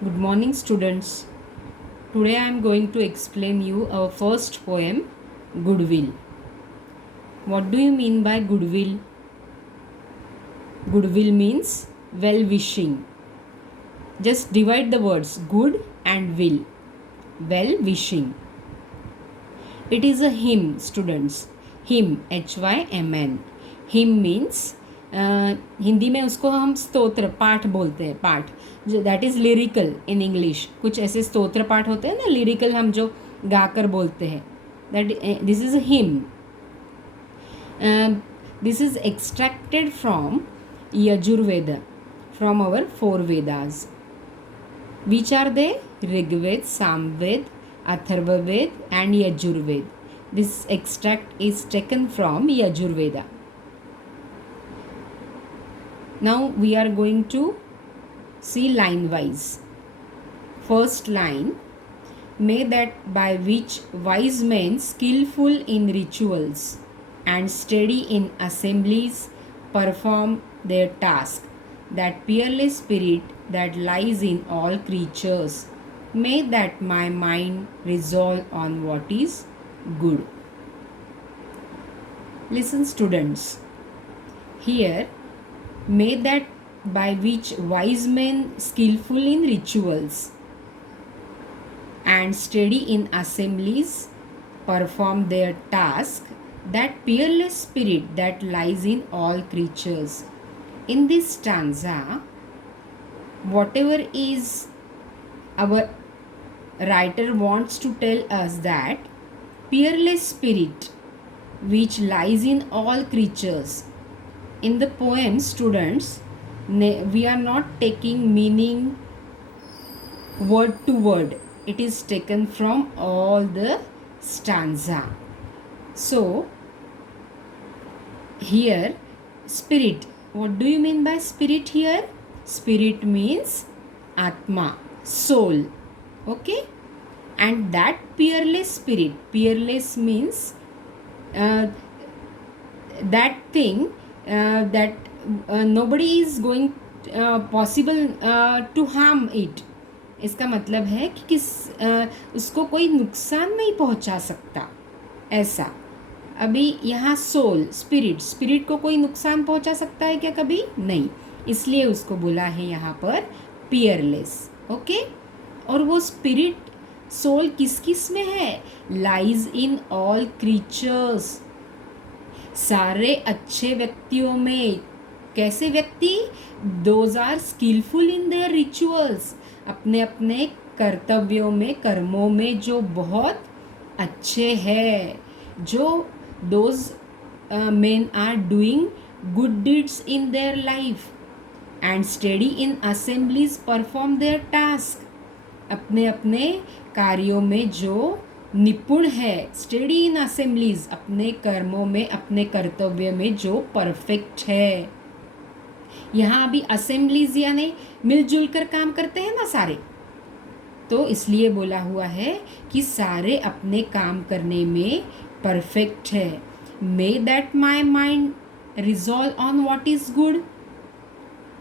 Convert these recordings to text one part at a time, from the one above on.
Good morning, students. Today I am going to explain you our first poem, Goodwill. What do you mean by goodwill? Goodwill means well wishing. Just divide the words good and will. Well wishing. It is a hymn, students. Hymn, HYMN. Hymn means Hindi में उसको हम स्तोत्र पाठ बोलते हैं. पाठ जो that is lyrical in English. कुछ ऐसे स्तोत्र पाठ होते हैं ना, लिरिकल, हम जो गाकर बोलते हैं. That this is a hymn. This is extracted from Yajurveda, from our 4 Vedas. Which are they? Rigved, Samved, Atharvaved and Yajurved. This extract is taken from Yajurveda. Now we are going to see line wise. First line, may that by which wise men skillful in rituals and steady in assemblies perform their task, that peerless spirit that lies in all creatures, may that my mind resolve on what is good. Listen, students. Here, may that by which wise men skillful in rituals and steady in assemblies perform their task, that peerless spirit that lies in all creatures. In this stanza, whatever is our writer wants to tell us that peerless spirit which lies in all creatures. In the poem, students, we are not taking meaning word to word. It is taken from all the stanza. So here, spirit. What do you mean by spirit here? Spirit means Atma, soul. Okay? And that peerless spirit, peerless means that thing that nobody is going possible to harm it. इसका मतलब है कि उसको कोई नुकसान नहीं पहुंचा सकता, ऐसा. अभी यहाँ सोल, स्पिरिट को कोई नुकसान पहुंचा सकता है क्या? कभी नहीं. इसलिए उसको बोला है यहाँ पर पियरलेस. ओके. और वो स्पिरिट, सोल किस किस में है? लाइज इन ऑल क्रीचर्स, सारे अच्छे व्यक्तियों में. कैसे व्यक्ति? Those are skillful in their rituals, अपने अपने कर्तव्यों में, कर्मों में जो बहुत अच्छे हैं. जो those men are doing good deeds in their life and steady in assemblies perform their task. अपने अपने कार्यों में जो निपुण है, steady in assemblies, अपने कर्मों में, अपने कर्तव्य में जो परफेक्ट है. यहाँ अभी assemblies यानी मिलजुल कर काम करते हैं ना सारे, तो इसलिए बोला हुआ है कि सारे अपने काम करने में परफेक्ट है. May that my mind resolve on what is good.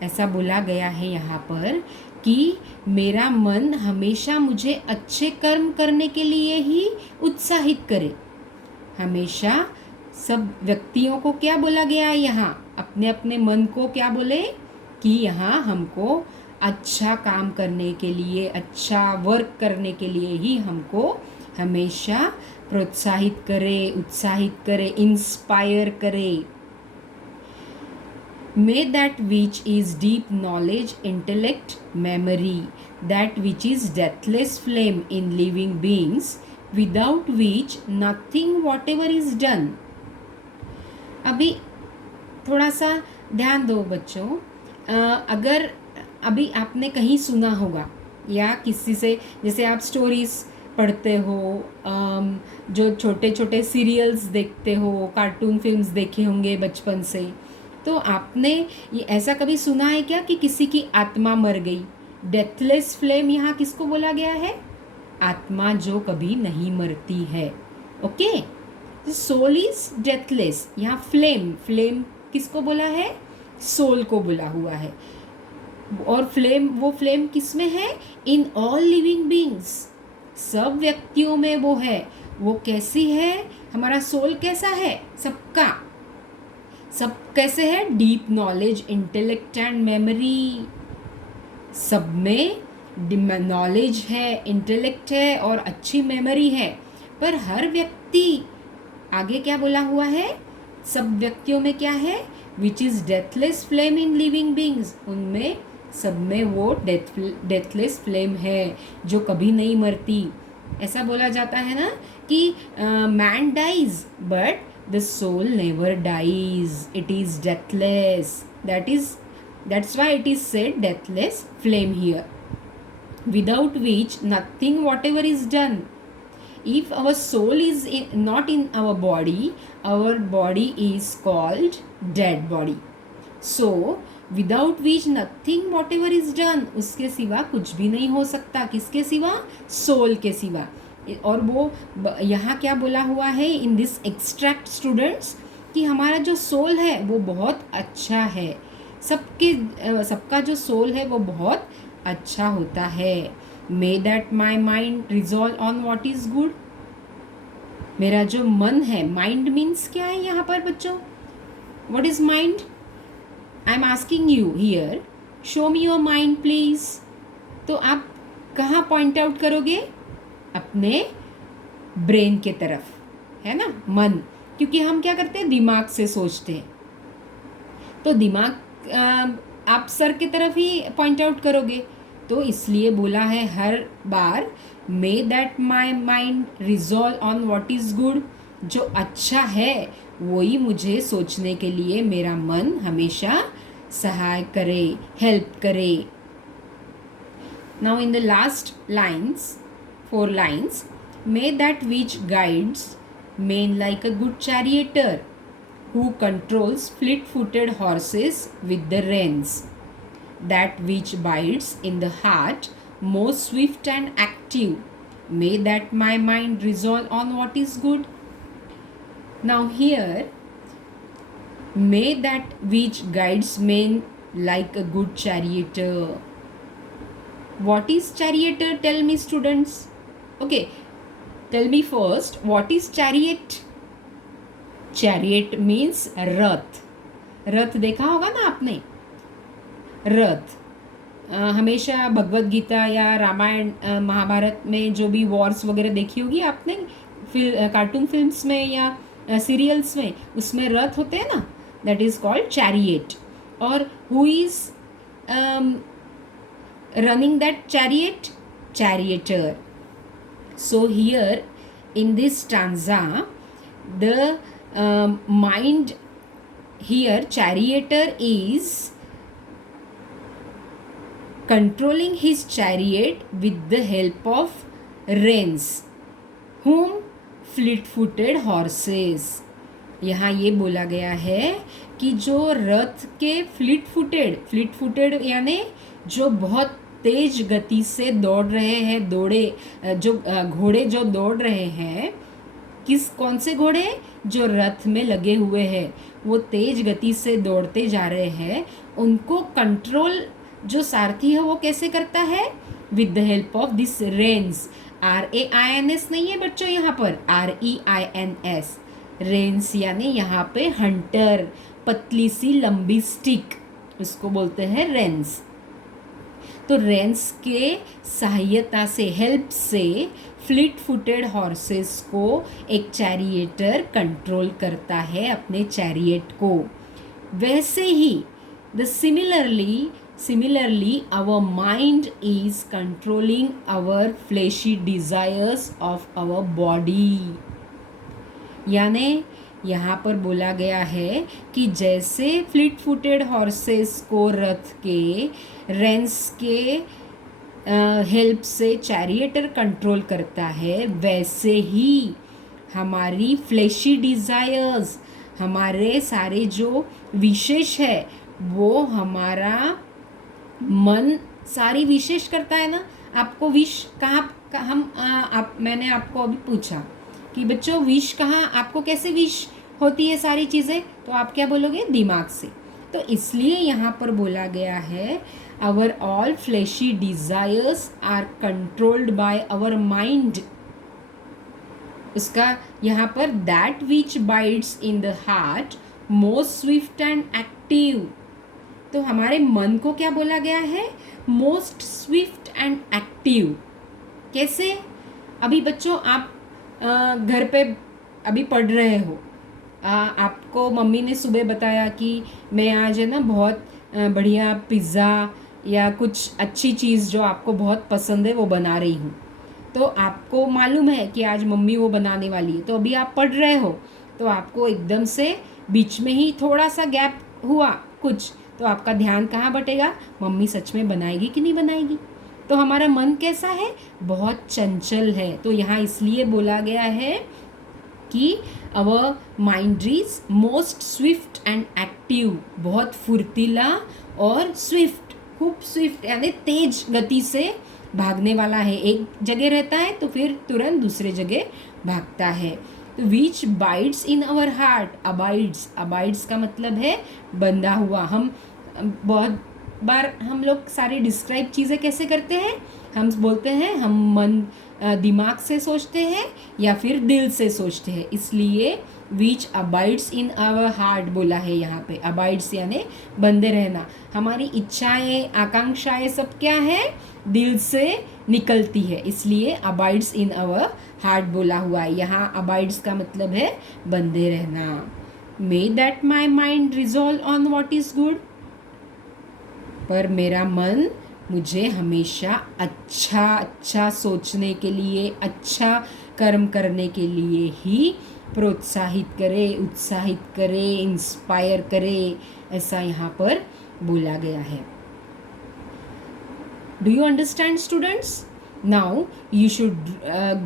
ऐसा बोला गया है यहाँ पर कि मेरा मन हमेशा मुझे अच्छे कर्म करने के लिए ही उत्साहित करे. हमेशा सब व्यक्तियों को क्या बोला गया है यहाँ? अपने अपने मन को क्या बोले? कि यहाँ हमको अच्छा काम करने के लिए, अच्छा वर्क करने के लिए ही हमको हमेशा प्रोत्साहित करे, उत्साहित करे, इंस्पायर करे. May that which is deep knowledge, intellect, memory, that which is deathless flame in living beings, without which nothing whatever is done. अभी थोड़ा सा ध्यान दो बच्चों. अगर अभी आपने कहीं सुना होगा या किसी से, जैसे आप स्टोरीज पढ़ते हो, जो छोटे छोटे सीरियल्स देखते हो, कार्टून फिल्म्स देखे होंगे बचपन से, तो आपने ये ऐसा कभी सुना है क्या कि किसी की आत्मा मर गई? डेथलेस फ्लेम यहाँ किसको बोला गया है? आत्मा जो कभी नहीं मरती है. ओके. Soul is deathless. यहाँ फ्लेम किसको बोला है? सोल को बोला हुआ है. और फ्लेम, वो फ्लेम किस में है? इन ऑल लिविंग बींग्स, सब व्यक्तियों में वो है। वो कैसी है? हमारा सोल कैसा है? सबका, सब कैसे है? Deep knowledge, intellect and memory, सब में नॉलेज है, इंटेलेक्ट है और अच्छी मेमोरी है। पर हर व्यक्ति, आगे क्या बोला हुआ है? सब व्यक्तियों में क्या है? विच is deathless flame in living beings, उनमें सब में वो डेथलेस फ्लेम है जो कभी नहीं मरती। ऐसा बोला जाता है ना कि man dies but the soul never dies, it is deathless, that's why it is said deathless flame here, without which nothing whatever is done. If our soul is not in our body is called dead body. So without which nothing whatever is done, उसके सिवा कुछ भी नहीं हो सकता। किसके सिवा? Soul के सिवा। और वो यहाँ क्या बोला हुआ है इन दिस एक्सट्रैक्ट स्टूडेंट्स, कि हमारा जो सोल है वो बहुत अच्छा है। सबका जो सोल है वो बहुत अच्छा होता है। May that my mind resolve on what is good, मेरा जो मन है, माइंड मीन्स क्या है यहाँ पर बच्चों? What is mind? I am asking you here, show me your mind please. तो आप कहाँ पॉइंट आउट करोगे? अपने ब्रेन के तरफ, है ना, मन, क्योंकि हम क्या करते हैं? दिमाग से सोचते हैं। तो दिमाग आप सर की तरफ ही पॉइंट आउट करोगे। तो इसलिए बोला है हर बार, may that my mind resolve on what is good, जो अच्छा है वही मुझे सोचने के लिए मेरा मन हमेशा सहाय करे, हेल्प करे। Now in the last lines, 4 lines, may that which guides men like a good charioteer who controls fleet-footed horses with the reins, that which bites in the heart most swift and active, may that my mind resolve on what is good. Now here, may that which guides men like a good charioteer. What is charioteer? Tell me students. Okay, tell me first, what is chariot? Chariot means रथ। रथ देखा होगा ना आपने, रथ। हमेशा भगवत गीता या रामायण महाभारत में जो भी Wars वगैरह देखी होगी आपने, कार्टून फिल्म्स में या सीरियल्स में, उसमें रथ होते हैं ना, दैट इज कॉल्ड चैरियट। और who is running that chariot? Charioteer. So here in this stanza, the mind here, charioteer is controlling his chariot with the help of reins. Whom? Fleet-footed horses. यहाँ ये बोला गया है कि जो रथ के fleet footed यानी जो बहुत तेज गति से दौड़ रहे हैं, जो घोड़े जो दौड़ रहे हैं, कौन से घोड़े? जो रथ में लगे हुए हैं, वो तेज गति से दौड़ते जा रहे हैं। उनको कंट्रोल जो सारथी है वो कैसे करता है? With the help of this rains. RAINS नहीं है बच्चों, यहाँ पर REINS, रेन्स यानी यहाँ पे हंटर, पतली सी लंबी स्टिक, उसको बोलते हैं रेन्स। तो रेन्स के सहायता से, हेल्प से फ्लीट फुटेड हॉर्सेस को एक चैरिएटर कंट्रोल करता है अपने चैरियट को। वैसे ही similarly our mind is controlling our fleshy desires of our body. यानी यहाँ पर बोला गया है कि जैसे फ्लीट फुटेड हॉर्सेस को रथ के रेन्स के हेल्प से चैरिएटर कंट्रोल करता है, वैसे ही हमारी फ्लेशी डिज़ायर्स, हमारे सारे जो विशेष है वो हमारा मन सारी विशेष करता है ना। आपको विश कहाँ मैंने आपको अभी पूछा कि बच्चों विश कहाँ, आपको कैसे विश होती है सारी चीज़ें, तो आप क्या बोलोगे? दिमाग से। तो इसलिए यहाँ पर बोला गया है our all fleshy desires are controlled by our mind. उसका यहाँ पर that which bites in the heart most swift and active. तो हमारे मन को क्या बोला गया है? Most Swift and active. कैसे? अभी बच्चों आप घर पे अभी पढ़ रहे हो, आपको मम्मी ने सुबह बताया कि मैं आज है ना बहुत बढ़िया पिज़्ज़ा या कुछ अच्छी चीज़ जो आपको बहुत पसंद है वो बना रही हूँ. तो आपको मालूम है कि आज मम्मी वो बनाने वाली है. तो अभी आप पढ़ रहे हो तो आपको एकदम से बीच में ही थोड़ा सा गैप हुआ कुछ, तो आपका ध्यान कहाँ बटेगा? मम्मी सच में बनाएगी कि नहीं बनाएगी. तो हमारा मन कैसा है? बहुत चंचल है. तो यहाँ इसलिए बोला गया है कि our mind is most Swift and active. बहुत फुर्तीला और स्विफ्ट, खूब स्विफ्ट यानी तेज गति से भागने वाला है. एक जगह रहता है तो फिर तुरंत दूसरे जगह भागता है. तो which bites in our heart. Abides, abides का मतलब है बंधा हुआ. हम बहुत बार हम लोग सारी डिस्क्राइब चीज़ें कैसे करते हैं? हम बोलते हैं हम मन दिमाग से सोचते हैं या फिर दिल से सोचते हैं. इसलिए विच अबाइड्स इन आवर हार्ट बोला है यहाँ पे. अबाइड्स यानी बंधे रहना. हमारी इच्छाएं, आकांक्षाएं सब क्या है? दिल से निकलती है. इसलिए अबाइड्स इन आवर हार्ट बोला हुआ है. यहाँ अबाइड्स का मतलब है बंधे रहना. May that my mind resolve on what is good. पर मेरा मन मुझे हमेशा अच्छा सोचने के लिए, अच्छा कर्म करने के लिए ही प्रोत्साहित करे, उत्साहित करे, इंस्पायर करे, ऐसा यहाँ पर बोला गया है. Do you understand students? Now you should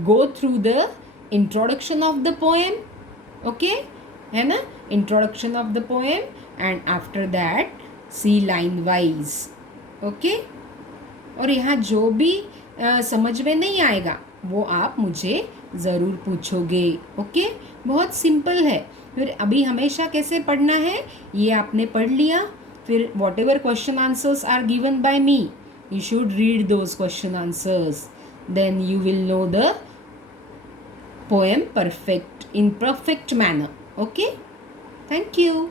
go through the introduction of the poem. Okay, है ना? Introduction of the poem and after that see line wise. Okay, और यहाँ जो भी समझ में नहीं आएगा वो आप मुझे ज़रूर पूछोगे. ओके, बहुत सिंपल है. फिर अभी हमेशा कैसे पढ़ना है ये आपने पढ़ लिया. फिर whatever question answers are given by me, you should read those question answers. Then you will know the poem perfect in perfect manner. Okay, thank you.